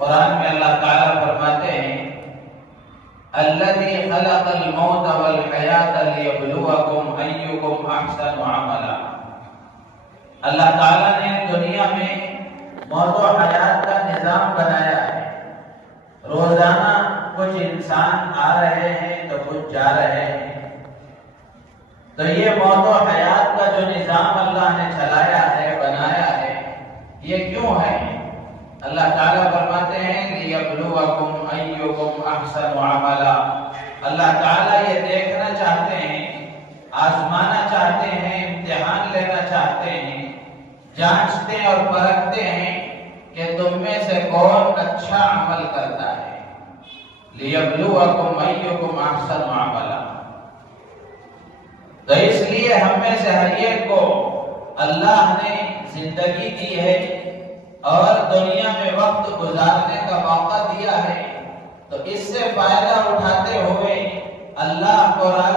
قرآن میں اللہ تعالیٰ فرماتے ہیں الذی خلق الموت والحیات لیبلوکم ایکم احسن عملا۔ اللہ تعالیٰ نے دنیا میں موت و حیات کا نظام بنایا ہے۔ روزانہ کچھ انسان آ رہے ہیں تو کچھ جا رہے ہیں، تو یہ موت و حیات کا جو نظام اللہ نے چلایا ہے، بنایا ہے، یہ کیوں ہے؟ اللہ تعالیٰ فرماتے ہیں لیبلوکم ایکم احسن عملا۔ اللہ تعالیٰ یہ دیکھنا چاہتے ہیں، آزمانا چاہتے ہیں، امتحان لینا چاہتے ہیں، جانچتے اور پرکھتے ہیں کہ تم میں سے کون اچھا عمل کرتا ہے۔ لیبلوکم ایکم احسن عملا۔ تو اس لیے ہم میں سے ہر ایک کو اللہ نے زندگی دی ہے اور دنیا میں وقت گزارنے کا موقع دیا ہے، تو اس سے فائدہ اٹھاتے ہوئے اللہ قرآن